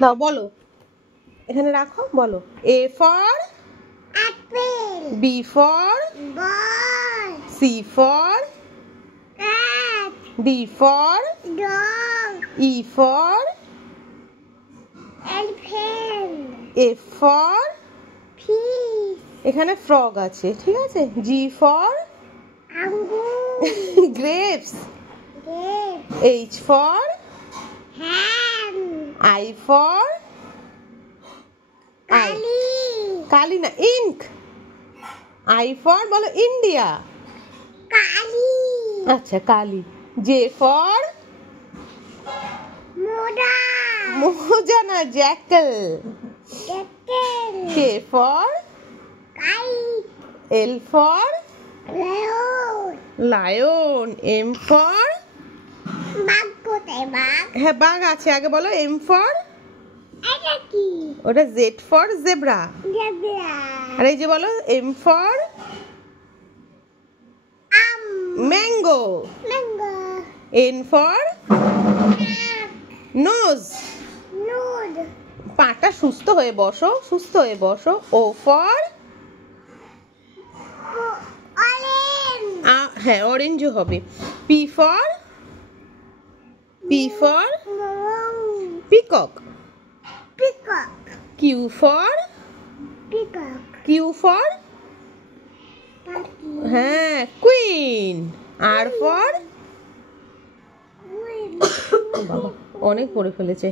দাও বলো, এখানে রাখো, বলো। A for apple, B for ball, C for cat, D for dog, E for elephant, F for fish, এখানে frog আছে, ঠিক আছে। G for আঙ্গুর, grapes, grape, H for ham, I for কালি, কালি না, ink। I for বলো India. কালি, আচ্ছা কালি। J for মোরা, মোজা না, Jekyll. Kettle, K for kite, L for লেয়ন, lion, M for বাঘ কোথায় বাঘ? হ্যাঁ বাঘ আছে, আগে বলো M for এটা কি? ওটা Z for zebra। জেব্রা, আর এই যে বলো M for আম, mango, ম্যাঙ্গো, N for নাক, nose, নুড, পাটা সুস্থ হয়ে বসো, সুস্থ হয়ে বসো। O for অরেঞ্জ, হ্যাঁ অরেঞ্জও হবে। P for peacock, peacock, Q for peacock, হ্যাঁ queen, R for বাবা অনেক পড়ে ফেলেছে।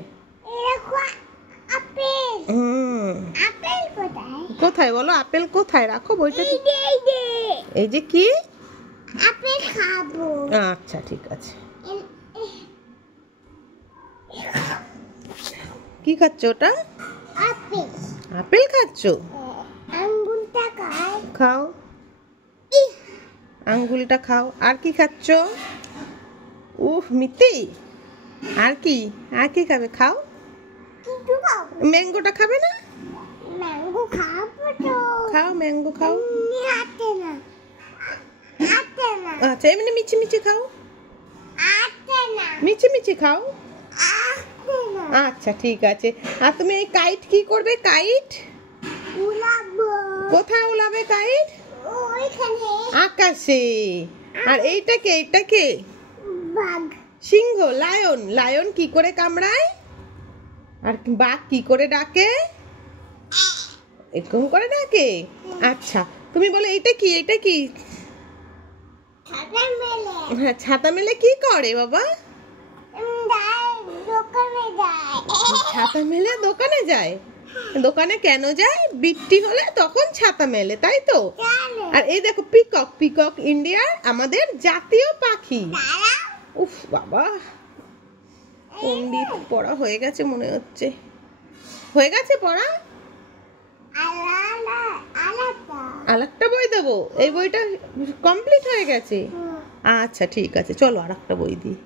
আপেল, হুম, আপেল কোথায়? কোথায় বলো, আপেল কোথায় রাখো বইটা? এই যে, এই যে, এই যে কি? আপেল খাবো। আচ্ছা ঠিক আছে। কি খাচ্ছ ওটা? আপেল, আপেল খাচ্ছ? আঙ্গুরটা খায়। খাও, আঙ্গুলটা খাও। আর কি খাচ্ছ? উফ মিতি, আর কি, আর কি খাবে? খাও। কিন্তু খাবো, ম্যাঙ্গোটা খাবে না? ম্যাঙ্গো খাবো তো। খাও, ম্যাঙ্গো খাও। হাতে না, হাতে না, আচ্ছা এমনি মিচি মিচি খাও, হাতে না, মিচি মিচি খাও। হাতে না। আচ্ছা ঠিক আছে। আর তুমি এই কাইট কি করবে? কাইট উড়াবো। কোথায় উড়াবে কাইট? ওইখানে আকাশে। আর এইটা কে, এটা কে? বাঘ, সিংহ, লায়ন। লায়ন কি করে কামড়ায়? আর বাঘ কি করে ডাকে? এরকম করে ডাকে। আচ্ছা তুমি বলো এইটা কি, এটা কি? ছাতা মেলে হ্যাঁ ছাতা মেলে কি করে বাবা? দোকানে যায়। ছাতা মেলে দোকানে যায়। দোকানে কেন যায়? বৃষ্টি হলে তখন ছাতা মেলে, তাই তো? চলো, আর এই দেখো পিকক, পিকক ইন্ডিয়ার আমাদের জাতীয় পাখি। দাঁড়াও। উফ বাবা, পণ্ডিত পড়া হয়ে গেছে মনে হচ্ছে। হয়ে গেছে পড়া? আলাদা, আলাদা। আরেকটা বই দেবো? এই বইটা কমপ্লিট হয়ে গেছে? আচ্ছা ঠিক আছে, চলো আরেকটা বই দিই।